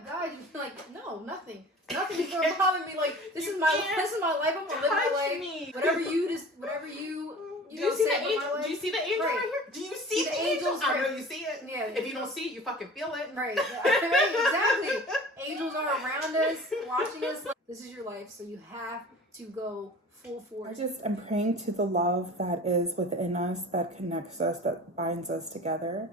have guides, you feel like, no, nothing is gonna bother me. Like this is my life. I'm gonna live my life. Whatever you do you see the angel? Do you see the angel right here? Do you see the angels? I know you see it. Yeah. If you don't see it, you fucking feel it. Right. Exactly. Angels are around us, watching us. Like, this is your life, so you have to go full force. I'm praying to the love that is within us, that connects us, that binds us together.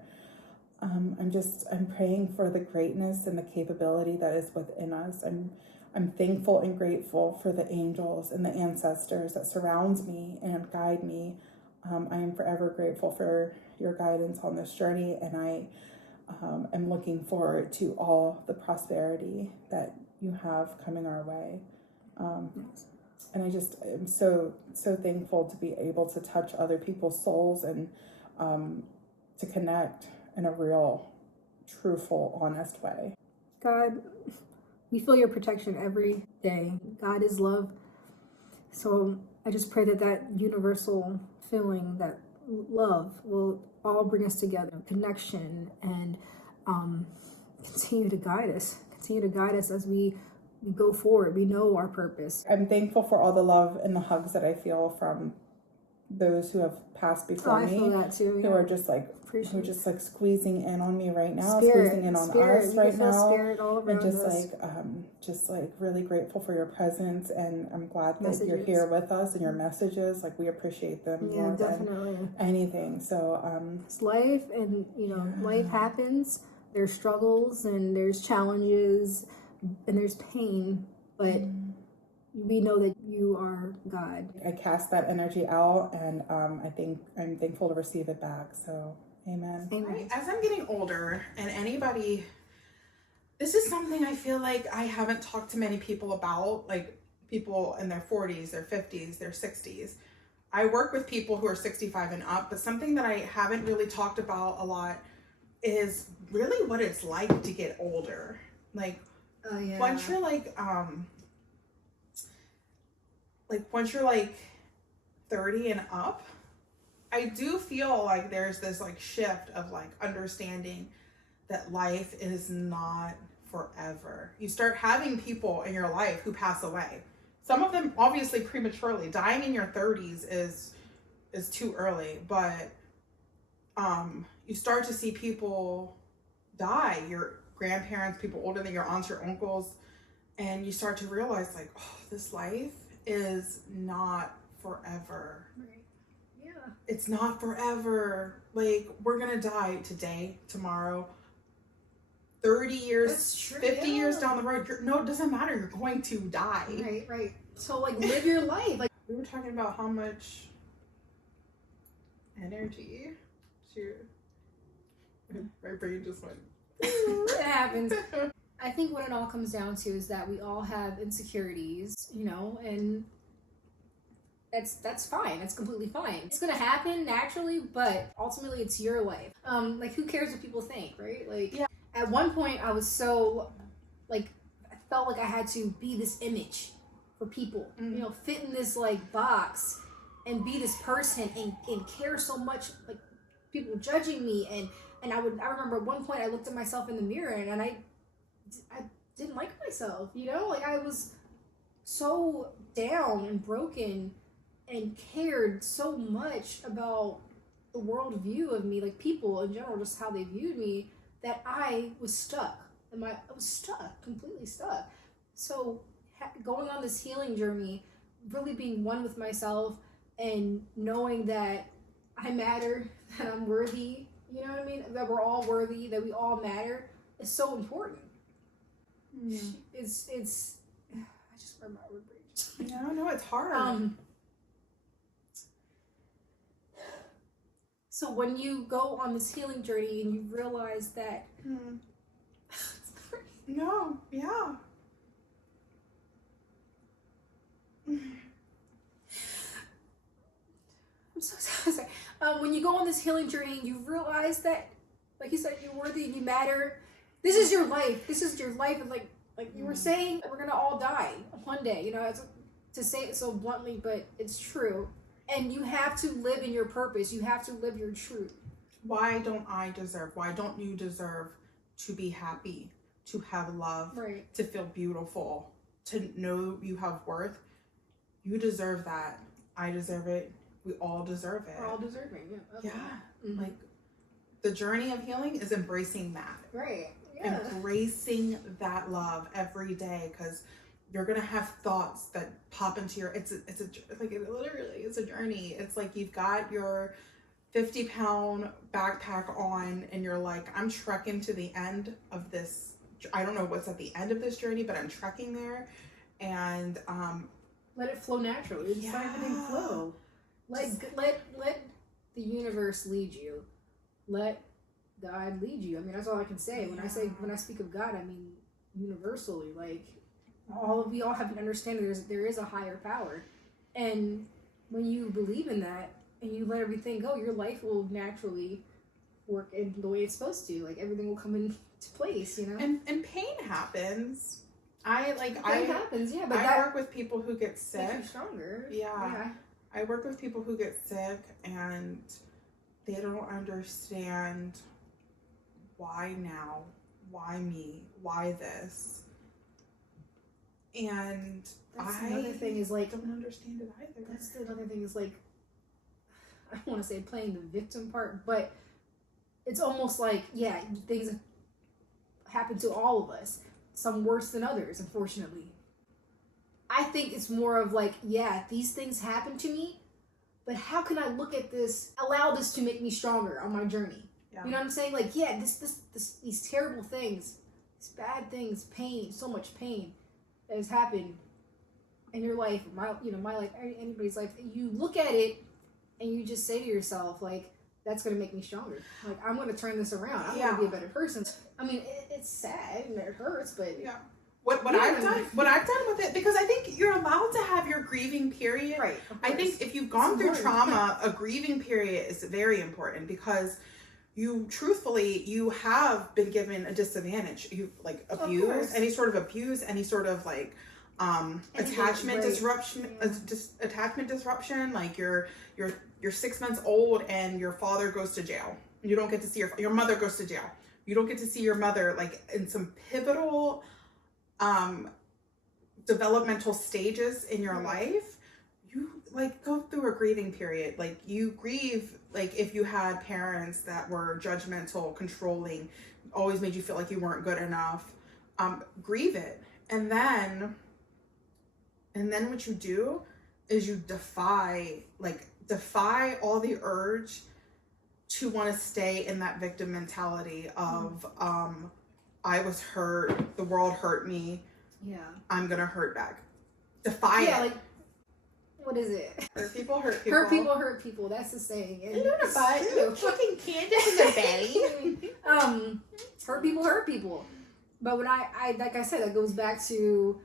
I'm praying for the greatness and the capability that is within us. I'm thankful and grateful for the angels and the ancestors that surrounds me and guide me. I am forever grateful for your guidance on this journey, and I am looking forward to all the prosperity that you have coming our way. And I just am so thankful to be able to touch other people's souls and to connect in a real, truthful, honest way. God, we feel your protection every day. God is love. So I just pray that universal feeling, that love, will all bring us together, connection, and continue to guide us. Continue to guide us as we go forward. We know our purpose. I'm thankful for all the love and the hugs that I feel from those who have passed before me. I feel that too. Who are just like squeezing in on me right now, spirit, squeezing in on spirit. us right now. Spirit all around and just like really grateful for your presence, and I'm glad that you're here with us, and your messages, like we appreciate them more than anything. So it's life, and life happens. There's struggles and there's challenges and there's pain, but we know that you are God. I cast that energy out, and I'm thankful to receive it back. So amen. As I'm getting older, and anybody, this is something I feel like I haven't talked to many people about, like people in their 40s, their 50s, their 60s. I work with people who are 65 and up, but something that I haven't really talked about a lot is really what it's like to get older. Like, once you're once you're 30 and up, I do feel like there's this shift of understanding that life is not forever. You start having people in your life who pass away. Some of them obviously prematurely. Dying in your 30s is too early, but you start to see people die, your grandparents, people older than your aunts, your uncles, and you start to realize this life is not forever. Right. Yeah. It's not forever. We're gonna die today, tomorrow, 30 years, 50 years down the road. It doesn't matter. You're going to die. Right. So live your life. We were talking about how much energy. My brain just went. It happens. I think what it all comes down to is that we all have insecurities, and that's fine. That's completely fine. It's gonna happen naturally, but ultimately it's your life. Who cares what people think, right? At one point I was so I felt like I had to be this image for people, fit in this box and be this person and care so much, people judging me, and I remember at one point I looked at myself in the mirror and I didn't like myself, I was so down and broken and cared so much about the world view of me, people in general, just how they viewed me, that I was stuck. I was stuck, completely stuck. So going on this healing journey, really being one with myself and knowing that I matter, that I'm worthy, you know what I mean? That we're all worthy, that we all matter, is so important. It's I just remember my word break. No, it's hard. So when you go on this healing journey and you realize that No, yeah. I'm so sorry. When you go on this healing journey and you realize that, like you said, you're worthy and you matter. This is your life. This is your life. And like you were saying, we're gonna all die one day. It's, to say it so bluntly, but it's true. And you have to live in your purpose. You have to live your truth. Why don't you deserve to be happy, to have love, Right. to feel beautiful, to know you have worth. You deserve that. I deserve it. We all deserve it. We're all deserving. Yeah. Okay. Yeah. Mhm. Like, the journey of healing is embracing that. Right. Yeah. Embracing that love every day, because you're gonna have thoughts that pop into your like, it literally is a journey. It's like you've got your 50-pound backpack on and you're like, I'm trekking to the end of this. I don't know what's at the end of this journey, but I'm trekking there. And let it flow naturally. Just let everything flow. Let the universe lead you. Let God lead you. I mean, that's all I can say. When I speak of God, I mean universally. Like, we all have to understand there is a higher power, and when you believe in that and you let everything go, your life will naturally work in the way it's supposed to. Like, everything will come into place, you know. And pain happens. Pain happens, yeah. But I work with people who get sick. Makes you stronger. Yeah. I work with people who get sick and they don't understand why now, why me, why this. And that's another thing is like, don't understand it either. That's the other thing is like, I don't want to say playing the victim part, but it's almost like, yeah, things happen to all of us. Some worse than others, unfortunately. I think it's more of like, yeah, these things happen to me, but how can I look at this, allow this to make me stronger on my journey? Yeah. You know what I'm saying? Like, yeah, these terrible things, these bad things, pain, so much pain that has happened in your life, my life, anybody's life. You look at it and you just say to yourself, like, that's going to make me stronger. Like, I'm going to turn this around. I'm going to be a better person. I mean, it's sad and it hurts, but yeah. What I've done with it, because I think you're allowed to have your grieving period. Right. I think if you've gone through trauma, a grieving period is very important, because you have been given a disadvantage. You like abuse, any sort of abuse, any sort of like attachment disruption, attachment disruption. Like you're 6 months old and your father goes to jail. You don't get to see your mother goes to jail. You don't get to see your mother, like, in some pivotal developmental stages in your life. You like go through a grieving period. Like, you grieve, like, if you had parents that were judgmental, controlling, always made you feel like you weren't good enough. Grieve it. And then what you do is you defy all the urge to want to stay in that victim mentality of, I was hurt, the world hurt me, I'm gonna hurt back. Defy it. Like, what is it? Hurt people hurt people. Hurt people hurt people. That's the saying. And kicking Candace in the belly. Hurt people hurt people. But when I like I said, that goes back to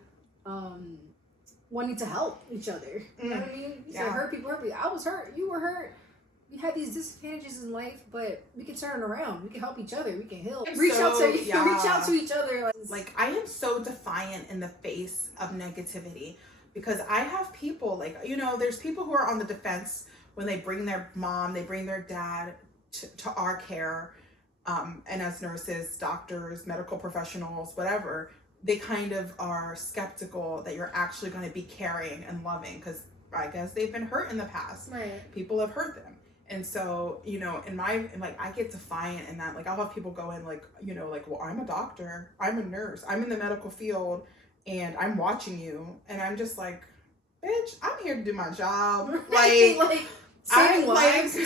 wanting to help each other. You know what I mean? You said hurt people hurt people. I was hurt. You were hurt. We had these disadvantages in life, but we can turn it around. We can help each other. We can heal. Reach out to each other. Like, I am so defiant in the face of negativity, because I have people, like, there's people who are on the defense when they bring their mom, they bring their dad to our care, and as nurses, doctors, medical professionals, whatever, they kind of are skeptical that you're actually going to be caring and loving, because I guess they've been hurt in the past. Right. People have hurt them. And so, I get defiant in that. Like, I'll have people go in like, well, I'm a doctor, I'm a nurse, I'm in the medical field, and I'm watching you. And I'm just like, bitch, I'm here to do my job. Like, saving lives.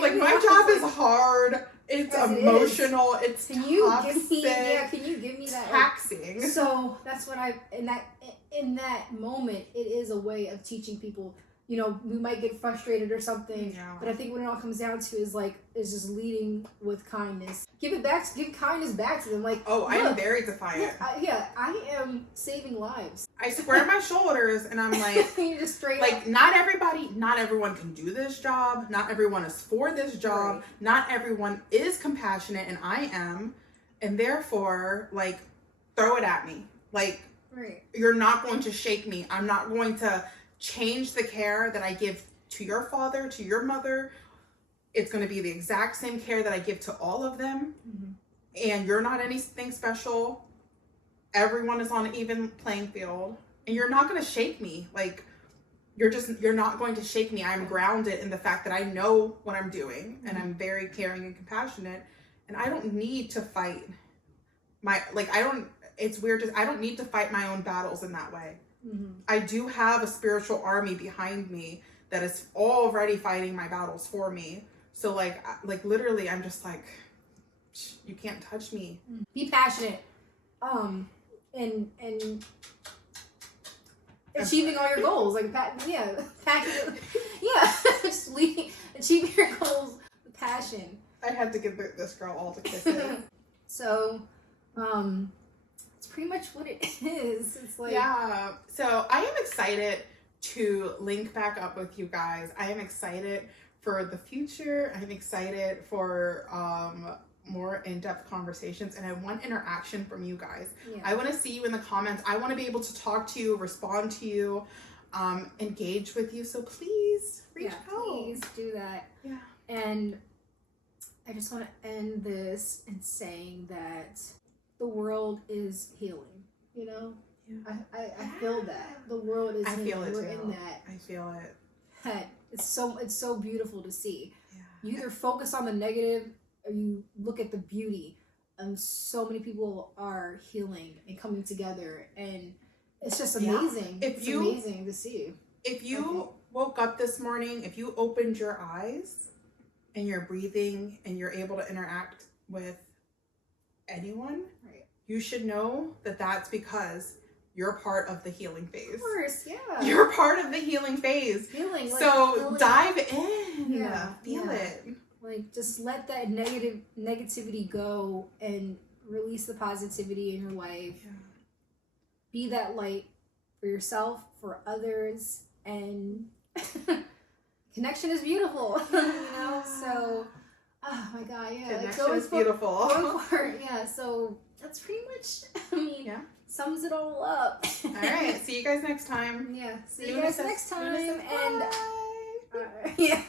Like, my job is hard. It's emotional. It's can toxic. Can you give me that? Taxing. So that's what in that moment, it is a way of teaching people. We might get frustrated or something, but I think what it all comes down to is just leading with kindness. Give kindness back to them. Like, I am very defiant. I am saving lives. I square my shoulders and I'm like, you just straight like, up. not everyone can do this job. Not everyone is for this job. Right. Not everyone is compassionate, and I am, and therefore, like, throw it at me. Like, you're not going to shake me. I'm not going to change the care that I give to your father, to your mother. It's going to be the exact same care that I give to all of them. Mm-hmm. And you're not anything special. everyone is on an even playing field, and you're not going to shake me. Like, you're not going to shake me. I'm grounded in the fact that I know what I'm doing, and I'm very caring and compassionate, and I don't need to fight it's weird, I don't need to fight my own battles in that way. I do have a spiritual army behind me that is already fighting my battles for me. So like literally, I'm just like, you can't touch me. Be passionate, and achieving all your goals. Like passionate, just achieving your goals with passion. I had to give this girl all the kisses. So, it's pretty much what it is. It's like, yeah. So I am excited to link back up with you guys. I am excited for the future. I'm excited for more in-depth conversations, and I want interaction from you guys. Yeah. I want to see you in the comments. I want to be able to talk to you, respond to you, engage with you. So please reach out. Please do that. Yeah. And I just want to end this in saying that the world is healing. You know, Yeah. I feel that the world is. I feel healing. it We're too. in that. I feel it. That it's so beautiful to see. Yeah. You either focus on the negative or you look at the beauty. And so many people are healing and coming together, and it's just amazing. Yeah. It's amazing to see. If you woke up this morning, if you opened your eyes and you're breathing and you're able to interact with anyone, Right. you should know that that's because you're part of the healing phase. Of course, yeah. You're part of the healing phase. Feeling like So feeling- dive in. Yeah, Feel yeah. it. Like, just let that negativity go and release the positivity in your life. Yeah. Be that light for yourself, for others, and connection is beautiful. You know, so oh my god, yeah, Connection is beautiful. Going for it, yeah. So that's pretty much, I mean, Yeah. sums it all up. All right. See you guys next time. Yeah. See you Luna guys says- next time. Luna says And bye. yeah.